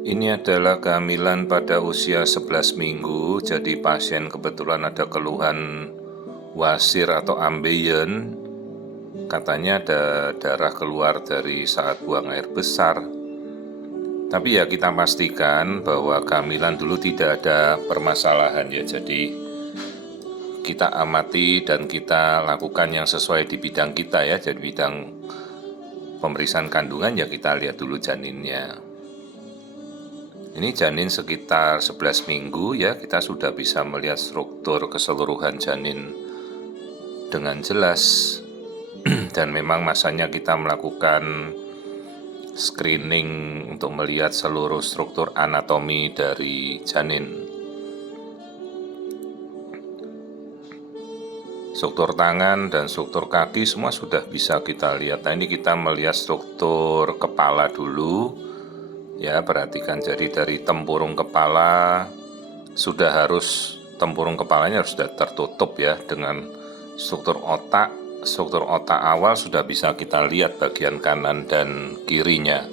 Ini adalah kehamilan pada usia 11 minggu, jadi pasien kebetulan ada keluhan wasir atau ambeien. Katanya ada darah keluar dari saat buang air besar. Tapi ya kita pastikan bahwa kehamilan dulu tidak ada permasalahan ya, jadi kita amati dan kita lakukan yang sesuai di bidang kita ya. Jadi bidang pemeriksaan kandungan ya kita lihat dulu janinnya. Ini janin sekitar 11 minggu ya, kita sudah bisa melihat struktur keseluruhan janin dengan jelas. Dan memang masanya kita melakukan screening untuk melihat seluruh struktur anatomi dari janin. Struktur tangan dan struktur kaki semua sudah bisa kita lihat. Nah, ini kita melihat struktur kepala dulu. Ya, perhatikan, jadi dari tempurung kepala tempurung kepalanya harus sudah tertutup ya dengan struktur otak. Struktur otak awal sudah bisa kita lihat bagian kanan dan kirinya.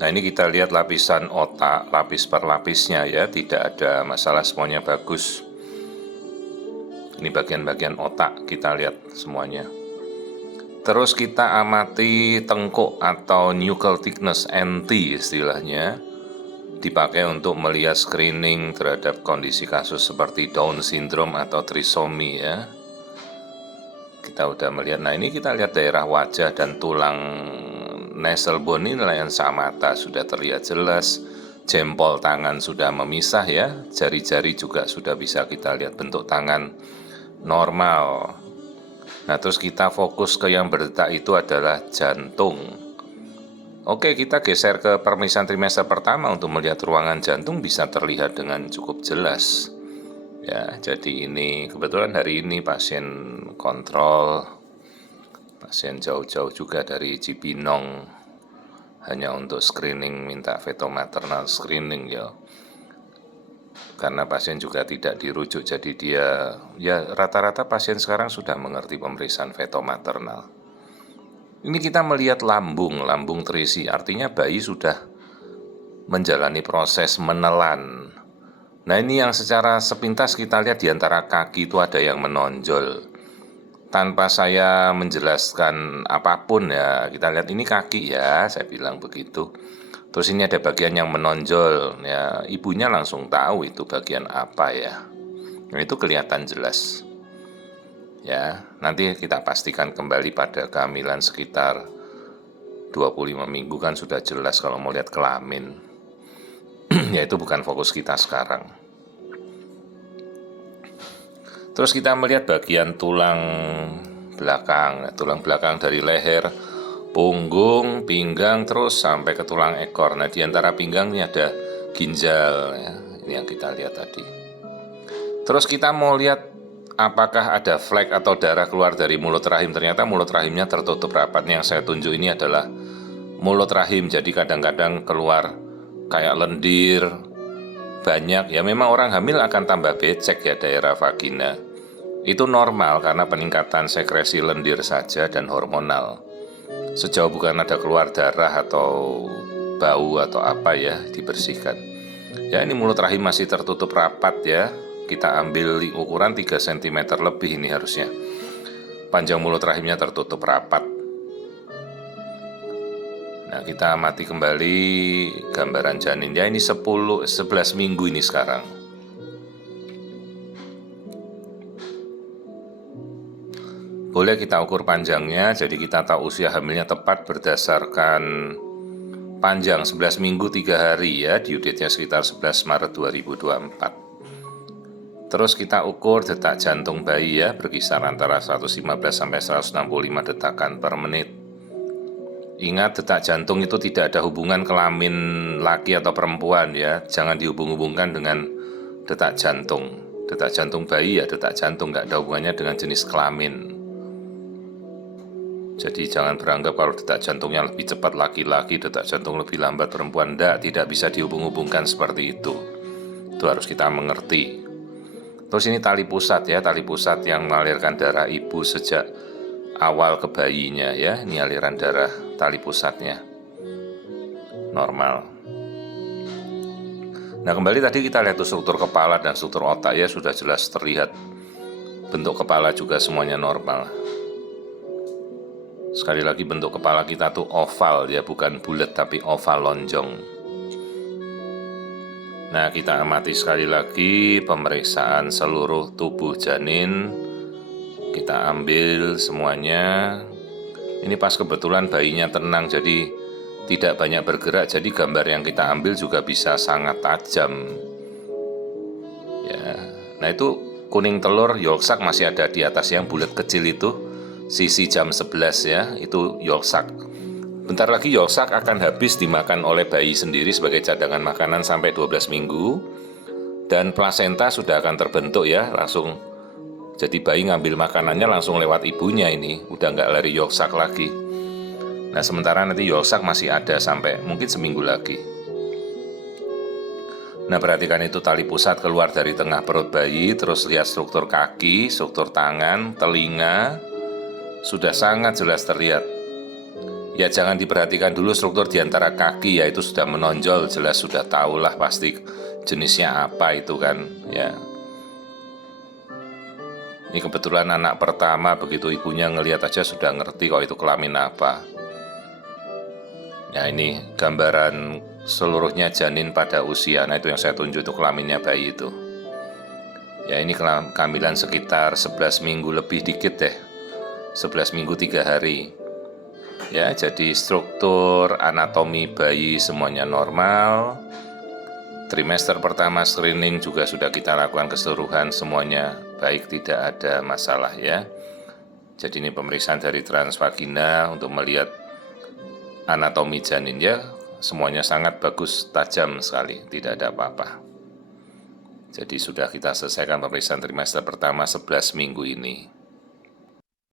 Nah, ini kita lihat lapisan otak, lapis per lapisnya ya, tidak ada masalah, semuanya bagus. Ini bagian-bagian otak kita lihat semuanya. Terus kita amati tengkuk atau nuchal thickness NT istilahnya, dipakai untuk melihat screening terhadap kondisi kasus seperti Down syndrome atau trisomi ya. Kita udah melihat. Nah, ini kita lihat daerah wajah dan tulang nasal bone ini lensa mata sudah terlihat jelas. Jempol tangan sudah memisah ya. Jari-jari juga sudah bisa kita lihat bentuk tangan normal. Nah, terus kita fokus ke yang berdetak itu adalah jantung. Oke, kita geser ke pemeriksaan trimester pertama untuk melihat ruangan jantung bisa terlihat dengan cukup jelas. Ya, jadi ini kebetulan hari ini pasien kontrol, pasien jauh-jauh juga dari Cibinong, hanya untuk screening, minta fetomaternal screening ya. Karena pasien juga tidak dirujuk, jadi dia ya rata-rata pasien sekarang sudah mengerti pemeriksaan fetomaternal. Ini kita melihat lambung terisi, artinya bayi sudah menjalani proses menelan. Nah, ini yang secara sepintas kita lihat di antara kaki itu ada yang menonjol. Tanpa saya menjelaskan apapun ya, kita lihat ini kaki ya, saya bilang begitu. Terus ini ada bagian yang menonjol, ya ibunya langsung tahu itu bagian apa ya. Nah, itu kelihatan jelas. Ya, nanti kita pastikan kembali pada kehamilan sekitar 25 minggu kan sudah jelas kalau mau lihat kelamin. Ya, itu bukan fokus kita sekarang. Terus kita melihat bagian tulang belakang dari leher, punggung, pinggang, terus sampai ke tulang ekor. Nah, di antara pinggang ini ada ginjal ya. Ini yang kita lihat tadi. Terus kita mau lihat apakah ada flek atau darah keluar dari mulut rahim. Ternyata mulut rahimnya tertutup rapat. Yang saya tunjuk ini adalah mulut rahim. Jadi kadang-kadang keluar kayak lendir banyak. Ya memang orang hamil akan tambah becek ya daerah vagina. Itu normal karena peningkatan sekresi lendir saja dan hormonal. Sejauh bukan ada keluar darah atau bau atau apa ya, dibersihkan. Ya, ini mulut rahim masih tertutup rapat ya. Kita ambil ukuran 3 cm lebih ini harusnya. Panjang mulut rahimnya tertutup rapat. Nah, kita amati kembali gambaran janin. Ya, ini 11 minggu ini sekarang. Boleh kita ukur panjangnya, jadi kita tahu usia hamilnya tepat berdasarkan panjang 11 minggu 3 hari ya, due date-nya sekitar 11 Maret 2024. Terus kita ukur detak jantung bayi ya, berkisar antara 115 sampai 165 detakan per menit. Ingat, detak jantung itu tidak ada hubungan kelamin laki atau perempuan ya, jangan dihubung-hubungkan dengan detak jantung. Detak jantung bayi ya detak jantung, nggak ada hubungannya dengan jenis kelamin. Jadi jangan beranggap kalau detak jantungnya lebih cepat laki-laki, detak jantung lebih lambat perempuan. Tidak bisa dihubung-hubungkan seperti itu. Itu harus kita mengerti. Terus ini tali pusat ya, tali pusat yang mengalirkan darah ibu sejak awal ke bayinya ya. Ini aliran darah tali pusatnya. normal. Nah, kembali tadi kita lihat tuh struktur kepala dan struktur otak ya, sudah jelas terlihat. Bentuk kepala juga semuanya normal. Sekali lagi, bentuk kepala kita tuh oval ya, bukan bulat tapi oval lonjong. Nah, kita amati sekali lagi pemeriksaan seluruh tubuh janin. Kita ambil semuanya. Ini pas kebetulan bayinya tenang, jadi tidak banyak bergerak, jadi gambar yang kita ambil juga bisa sangat tajam. Ya, nah itu kuning telur yolk sac masih ada di atas yang bulat kecil itu, sisi jam 11 ya, itu yolk sac. Bentar lagi yolk sac akan habis dimakan oleh bayi sendiri sebagai cadangan makanan sampai 12 minggu. Dan plasenta sudah akan terbentuk ya, langsung. Jadi bayi ngambil makanannya langsung lewat ibunya ini, udah nggak lari yolk sac lagi. Nah, sementara nanti yolk sac masih ada sampai mungkin seminggu lagi. Nah, perhatikan itu tali pusat keluar dari tengah perut bayi, terus lihat struktur kaki, struktur tangan, telinga, sudah sangat jelas terlihat. Ya, jangan diperhatikan dulu struktur di antara kaki, ya itu sudah menonjol, jelas sudah tahulah pasti jenisnya apa itu kan, ya. Ini kebetulan anak pertama, begitu ibunya ngelihat aja sudah ngerti kok itu kelamin apa. Ya, ini gambaran seluruhnya janin pada usia. Nah, itu yang saya tunjuk itu kelaminnya bayi itu. Ya, ini kehamilan sekitar 11 minggu lebih dikit deh. 11 minggu 3 hari. Ya, jadi struktur anatomi bayi semuanya normal. Trimester pertama screening juga sudah kita lakukan keseluruhan, semuanya baik, tidak ada masalah ya. Jadi ini pemeriksaan dari transvagina untuk melihat anatomi janin ya, semuanya sangat bagus, tajam sekali, tidak ada apa-apa. Jadi sudah kita selesaikan pemeriksaan trimester pertama 11 minggu ini.